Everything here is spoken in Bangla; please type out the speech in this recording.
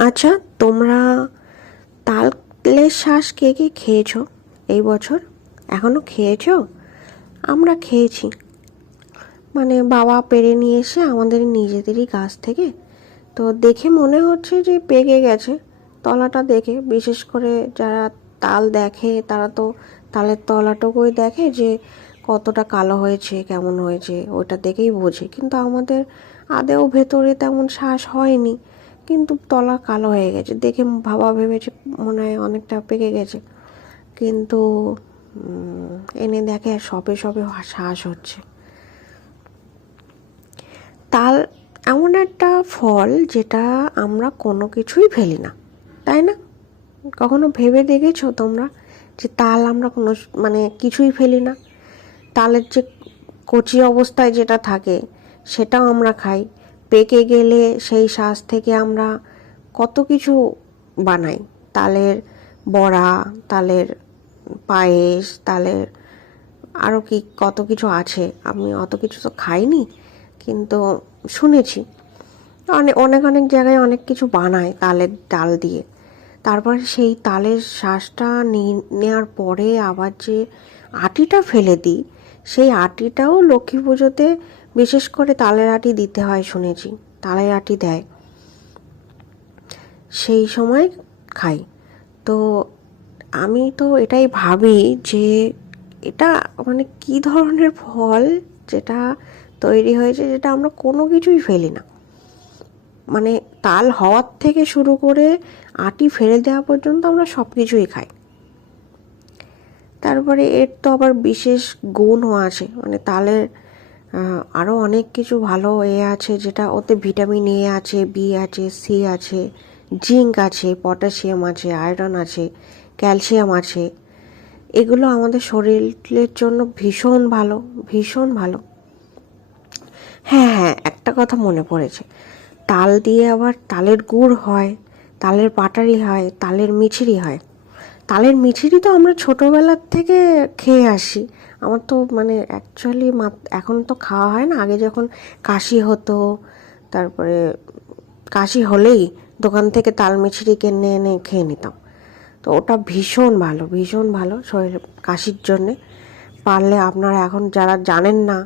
আচ্ছা, তোমরা তালের শাঁস কে কে খেয়েছো এই বছর? এখনো খেয়েছো? আমরা খেয়েছি। মানে বাবা পেড়ে নিয়ে এসে আমাদের নিজেদেরই গাছ থেকে। তো দেখে মনে হচ্ছে যে পেকে গেছে। তলাটা দেখে, বিশেষ করে যারা তাল দেখে তারা তো তালের তলাটুকুই দেখে যে কতটা কালো হয়েছে, কেমন হয়েছে, ওটা দেখেই বোঝে। কিন্তু আমাদের আদেও ভেতরে তেমন শ্বাস হয়নি, কিন্তু তলা কালো হয়ে গেছে দেখে বাবা ভেবেছে মনে হয় অনেকটা পেকে গেছে। কিন্তু এনে দেখে আর সবে সবে শ্বাস হচ্ছে। তাল এমন একটা ফল যেটা আমরা কোনো কিছুই ফেলি না, তাই না? কখনো ভেবে দেখেছো তোমরা যে তাল আমরা কোনো মানে কিছুই ফেলি না? তালের যে কচি অবস্থায় যেটা থাকে সেটাও আমরা খাই। পেকে গেলে সেই শাঁস থেকে আমরা কত কিছু বানাই। তালের বড়া, তালের পায়েস, তালের আরও কি কত কিছু আছে, আমি অত কিছু তো খাইনি, কিন্তু শুনেছি অনেক অনেক অনেক জায়গায় অনেক কিছু বানায় তালের ডাল দিয়ে। তারপরে সেই তালের শাঁসটা নেওয়ার পরে আবার যে আটিটা ফেলে দিই, সেই আটিটাও লক্ষ্মী পুজোতে বিশেষ করে তালের আটি দিতে হয় শুনেছি। তালের আটি দেয়, সেই সময় খাই। তো আমি তো এটাই ভাবি যে এটা মানে কী ধরনের ফল যেটা তৈরি হয়েছে, যেটা আমরা কোনো কিছুই ফেলি না। মানে তাল হওয়ার থেকে শুরু করে আটি ফেলে দেওয়া পর্যন্ত আমরা সব কিছুই খাই। তারপরে এর তো আবার বিশেষ গুণও আছে, মানে তালের আরও অনেক কিছু ভালো আছে, যেটা ওতে ভিটামিন এ আছে, বি আছে, সি আছে, জিঙ্ক আছে, পটাশিয়াম আছে, আয়রন আছে, ক্যালসিয়াম আছে। এগুলো আমাদের শরীরের জন্য ভীষণ ভালো, ভীষণ ভালো। হ্যাঁ হ্যাঁ, একটা কথা মনে পড়েছে, তাল দিয়ে আবার তালের গুড় হয়, তালের পাটারি হয়, তালের মিছরি হয়। তালের মিছরি তো আমরা ছোটোবেলার থেকে খেয়ে আসি। আমার তো মানে অ্যাকচুয়ালি এখন তো খাওয়া হয় না, আগে যখন কাশি হতো, তারপরে কাশি হলেই দোকান থেকে তাল মিছরি কিনে এনে খেয়ে নিতাম। তো ওটা ভীষণ ভালো, ভীষণ ভালো শরীর কাশির জন্যে। পারলে আপনারা এখন যারা জানেন না